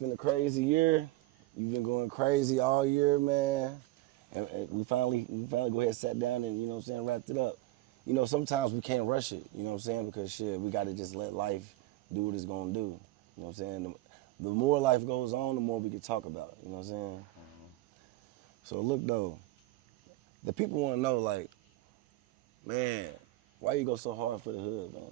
been a crazy year. You've been going crazy all year, man. And we finally go ahead and sat down and, you know what I'm saying, wrapped it up. You know, sometimes we can't rush it, you know what I'm saying, because shit, we got to just let life do what it's going to do. You know what I'm saying? The more life goes on, the more we can talk about it, you know what I'm saying? So look, though, the people want to know, like, man, why you go so hard for the hood, man?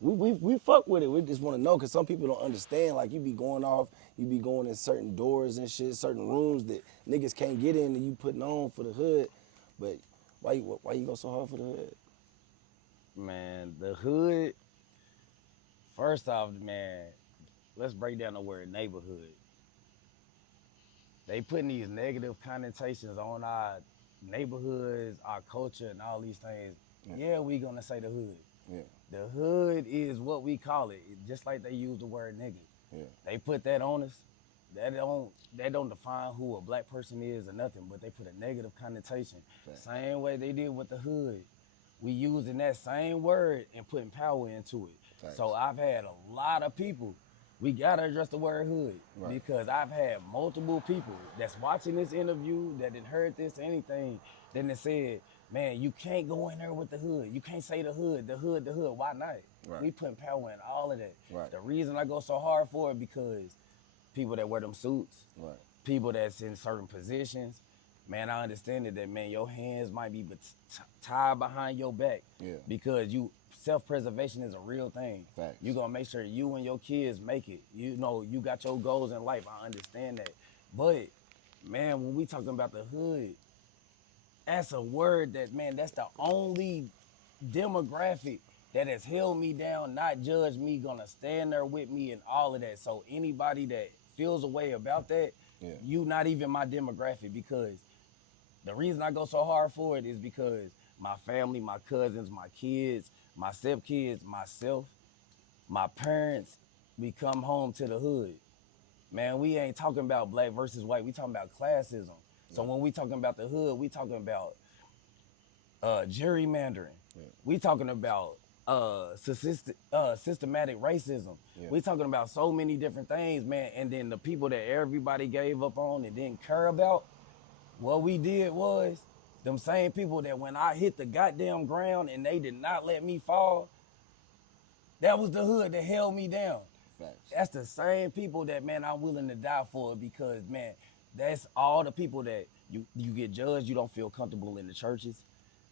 We fuck with it. We just want to know because some people don't understand. Like you be going off, you be going in certain doors and shit, certain rooms that niggas can't get in, and you putting on for the hood. But why you go so hard for the hood? Man, the hood, first off, man, let's break down the word neighborhood. They putting these negative connotations on our neighborhoods, our culture, and all these things. Yeah. Yeah, we gonna say the hood. Yeah, The hood is what we call it, just like they use the word nigga. yeah, They put that on us. That don't define who a black person is or nothing, but they put a negative connotation. Facts. Same way they did with the hood. We using that same word and putting power into it. Facts. So I've had a lot of people. We gotta address the word hood Right. because I've had multiple people that's watching this interview that had heard this anything, then they said, "Man, you can't go in there with the hood. You can't say the hood, the hood, the hood. Why not? Right. We putting power in all of that. Right. The reason I go so hard for it because people that wear them suits, Right. people that's in certain positions, man, I understand that man, your hands might be tied behind your back Yeah. because self-preservation is a real thing. Facts. You gonna make sure you and your kids make it. You know, you got your goals in life. I understand that. But man, when we talking about the hood, that's a word that, man, that's the only demographic that has held me down, not judged me, gonna stand there with me and all of that. So anybody that feels a way about that, Yeah. you not even my demographic because the reason I go so hard for it is because my family, my cousins, my kids, my stepkids, myself, my parents, we come home to the hood. Man, we ain't talking about black versus white. We talking about classism. So when we talking about the hood, we talking about gerrymandering. Yeah. We talking about systematic racism. Yeah. We talking about so many different things, man. And then the people that everybody gave up on and didn't care about, what we did was them same people that when I hit the goddamn ground and they did not let me fall, that was the hood that held me down. Facts. That's the same people that, man, I'm willing to die for because, man, that's all the people that you get judged. You don't feel comfortable in the churches.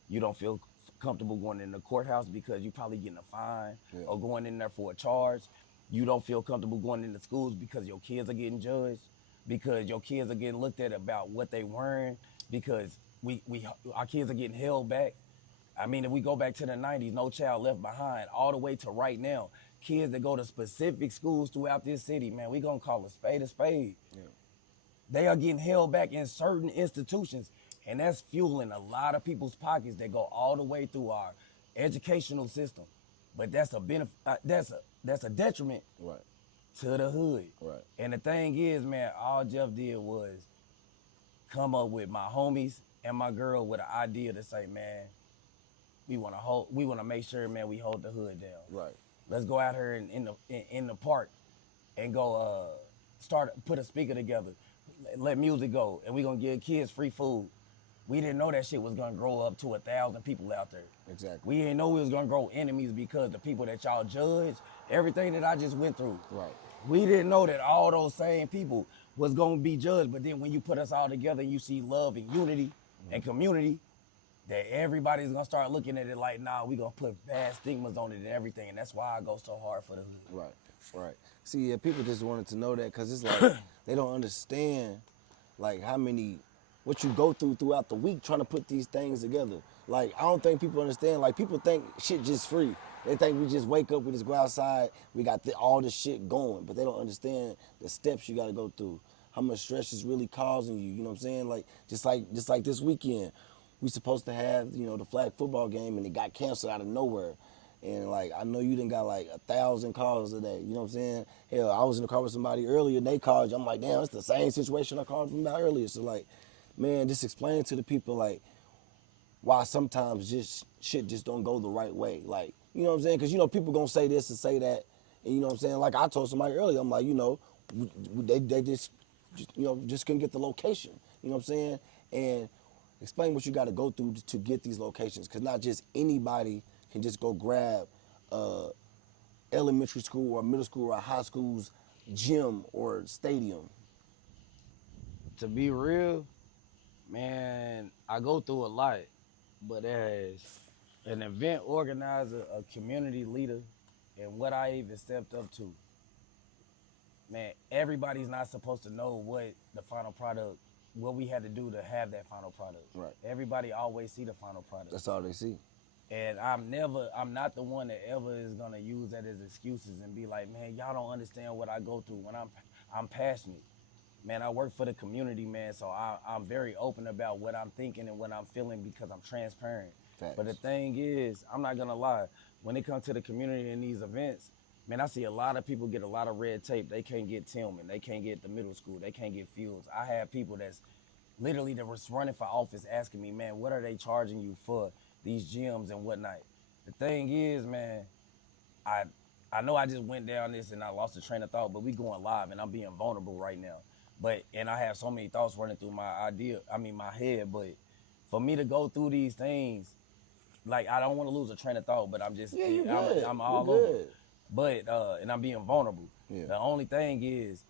You don't feel comfortable going in the courthouse because you probably getting a fine Yeah. or going in there for a charge. You don't feel comfortable going into schools because your kids are getting judged, because your kids are getting looked at about what they wearing, because our kids are getting held back. I mean, if we go back to the 90s, No Child Left Behind, all the way to right now, kids that go to specific schools throughout this city, man, we gonna call a spade a spade. Yeah. They are getting held back in certain institutions, and that's fueling a lot of people's pockets that go all the way through our educational system. But that's a benefit. That's a detriment Right. to the hood. Right. And the thing is, man, all Jeff did was come up with my homies and my girl with an idea to say, man, we want to make sure, man, we hold the hood down. Right. Let's go out here in the park and go put a speaker together, let music go, and we gonna give kids free food. We didn't know that shit was gonna grow up to 1,000 people out there. Exactly. We didn't know we was gonna grow enemies because the people that y'all judge, everything that I just went through. Right. We didn't know that all those same people was gonna be judged, but then when you put us all together, you see love and unity and community, that everybody's gonna start looking at it like, nah, we gonna put bad stigmas on it and everything, and that's why I go so hard for the hood. Right. Right. See, yeah, people just wanted to know that because it's like they don't understand, like what you go through throughout the week trying to put these things together. Like I don't think people understand. Like people think shit just free. They think we just wake up, we just go outside, we got all this shit going, but they don't understand the steps you got to go through. How much stress is really causing you. You know what I'm saying? Like just like this weekend, we supposed to have the flag football game and it got canceled out of nowhere. And like I know you done got like 1,000 calls today. You know what I'm saying? Hell, I was in the car with somebody earlier and they called you. I'm like, damn, it's the same situation I called from about earlier. So like, man, just explain to the people like why sometimes shit just don't go the right way. Like, you know what I'm saying? Because people gonna say this and say that, and you know what I'm saying? Like I told somebody earlier, I'm like, They just just couldn't get the location. You know what I'm saying? And explain what you got to go through to get these locations, because not just anybody can just go grab elementary school or middle school or high school's gym or stadium. To be real, man, I go through a lot, but as an event organizer, a community leader, and what I even stepped up to, man, everybody's not supposed to know what the final product, what we had to do to have that final product. Right. Everybody always see the final product. That's all they see. And I'm not the one that ever is gonna use that as excuses and be like, man, y'all don't understand what I go through. When I'm passionate, man. I work for the community, man. So I'm very open about what I'm thinking and what I'm feeling because I'm transparent. Facts. But the thing is, I'm not gonna lie. When it comes to the community and these events, man, I see a lot of people get a lot of red tape. They can't get Tillman. They can't get the middle school. They can't get Fields. I have people that's literally that was running for office asking me, man, what are they charging you for these gyms and whatnot? The thing is, man, I know I just went down this and I lost the train of thought, but we going live and I'm being vulnerable right now. And I have so many thoughts running through my head, but for me to go through these things, like I don't want to lose a train of thought, but I'm just, Yeah, you good. I'm You all good. over. But, and I'm being vulnerable. Yeah. The only thing is,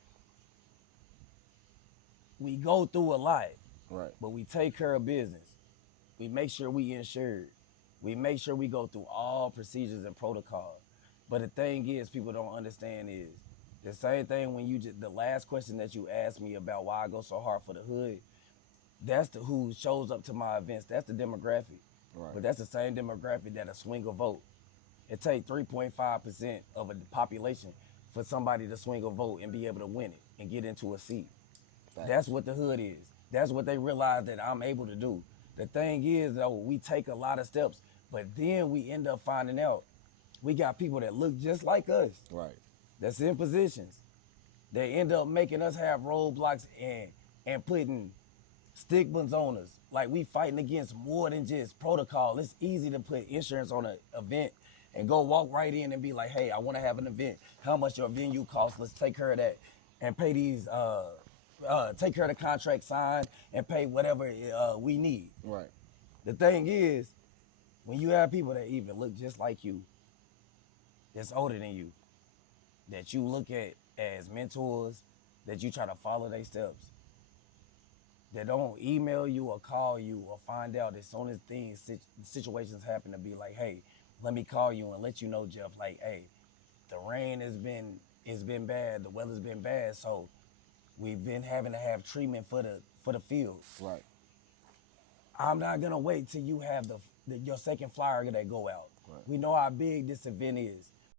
we go through a lot, Right. but we take care of business. We make sure we insured. We make sure we go through all procedures and protocols. But the thing is, people don't understand is, the same thing when the last question that you asked me about why I go so hard for the hood, that's who shows up to my events. That's the demographic. Right. But that's the same demographic that a swing a vote. It takes 3.5% of a population for somebody to swing a vote and be able to win it and get into a seat. Facts. That's what the hood is. That's what they realize that I'm able to do. The thing is, though, we take a lot of steps, but then we end up finding out we got people that look just like us Right. that's in positions. They end up making us have roadblocks and putting stigmas on us. Like we fighting against more than just protocol. It's easy to put insurance on an event and go walk right in and be like, hey, I want to have an event. How much your venue costs? Let's take care of that and pay these, take care of the contract signed and pay whatever we need. Right. The thing is, when you have people that even look just like you, that's older than you, that you look at as mentors, that you try to follow their steps, that don't email you or call you or find out as soon as situations happen to be like, hey, let me call you and let you know, Jeff, like, hey, the rain has been bad, the weather's been bad, so we've been having to have treatment for the field. Right. I'm not gonna wait till you have your second flyer that go out. Right. We know how big this event is.